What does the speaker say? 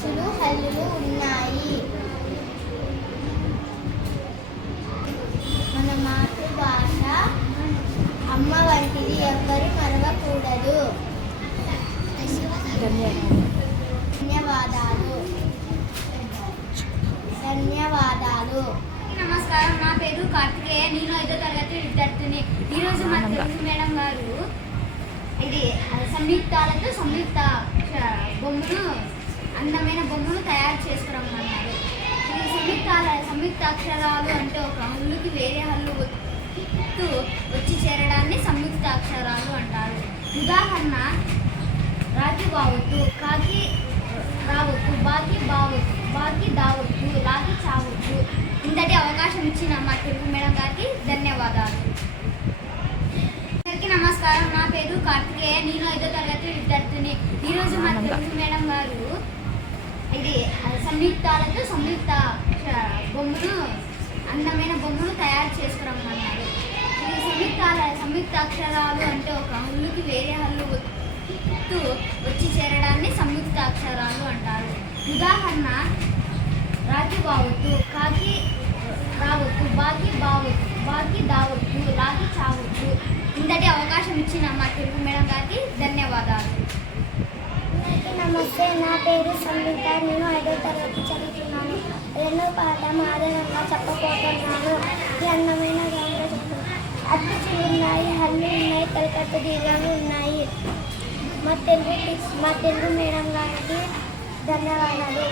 చిప్సులు హల్లులు ఉన్నాయి. మన మాతృభాష అమ్మ వంటిది ఎవ్వరు మరవకూడదు. ధన్యవాదాలు. ధన్యవాదాలు. నమస్కారం నా పేరు కార్తికేయ. నేను ఐదో తరగతి విద్యార్థిని. ఈరోజు మా తెలుగు మేడం గారు ఇది సంయుక్తాలతో సంయుక్త బొమ్మను అందమైన బొమ్మను తయారు చేసుకురమ్మన్నారు. ఈ సంయుక్తాల సంయుక్త అక్షరాలు అంటే ఒక హల్లుకి వేరే హల్లు ఒత్తు వచ్చి చేరడాన్ని సంయుక్త అక్షరాలు అంటారు. ఉదాహరణ రాకి బావొద్దు కాకి రావద్దు బాకి బావద్దు బాకి దావద్దు లాకి చావద్దు. ఇంతటి అవకాశం ఇచ్చిన మా తెలుగు మేడం గారికి ధన్యవాదాలు. అందరికీ నమస్కారం. నా పేరు కార్తికేయ. నేను ఐదో తరగతి విద్యార్థిని. ఈరోజు మా తెలుగు మేడం గారు ఇది సంయుక్తాలతో సంయుక్త బొమ్మను అందమైన బొమ్మను తయారు చేసుకురమ్మన్నారు. ఇది సంయుక్తాల సంయుక్త అక్షరాలు అంటే ఒక హల్లుకి వేరే హల్లు వచ్చి చేరడాన్ని సంయుక్త అక్షరాలు అంటారు. ఉదాహరణ రాకి బావద్దు కాకి రావద్దు బాకి బావద్దు బాకి దావద్దు రాతి చావద్దు. ఇంతటి అవకాశం ఇచ్చిన మా తెలుగు మేడం గారికి ధన్యవాదాలు. నమస్తే నా పేరు సంగీత నేను ఐదో తరగతి చదువుతున్నాను. రెండో పాఠం ఆధారంగా చెప్పబోతున్నాను. ఈ అందమైన గ్రామంలో ఉన్నాయి హల్లు ఉన్నాయి కలకత్త దీర్ఘాలు ఉన్నాయి. మా తెలుగు మా తెలుగు మేడం గారికి ధన్యవాదాలు.